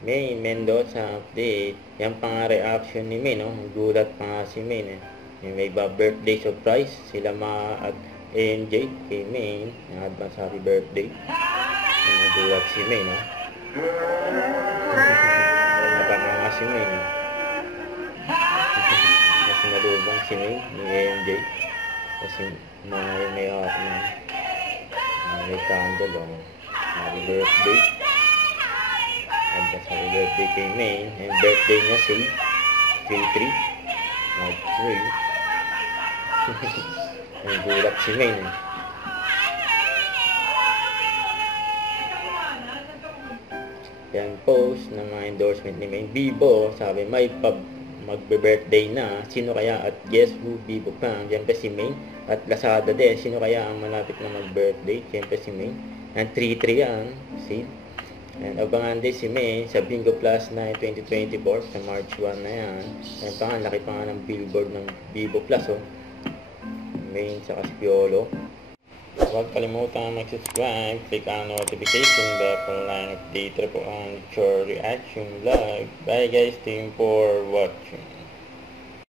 May Mendoza update. Yan pa nga reaction ni May, no? Gulat pa nga si May, eh. Yung may birthday surprise. Sila at AMJ kay May. Advance happy birthday. Yung nagulat si May, no? Nabanga nga si May, no? Mas nalubang si May ni AMJ. Kasi may ako na may candle, oh. Happy birthday. Advance happy birthday kay May. And birthday niya si 3-3. Mag 3. Ang gulat si May, eh. Yung post ng mga endorsement ni May. Bibo, sabi may magbe-birthday na. Sino kaya? At guess who? Bibo pa. Siyempre si May. At Lazada din. Sino kaya ang malapit na mag-birthday? Siyempre si May. And 3-3 yan. See? And abangan din si May sa Bingo Plus na 2024 sa March 1 na yan. And pa nga, laki pa nga ng billboard ng Bibo Plus, oh. May sa Caspiolo. Huwag kalimutan mag-subscribe, click ang notification bell para lang update po ang your reaction vlog. Bye guys, thank you for watching.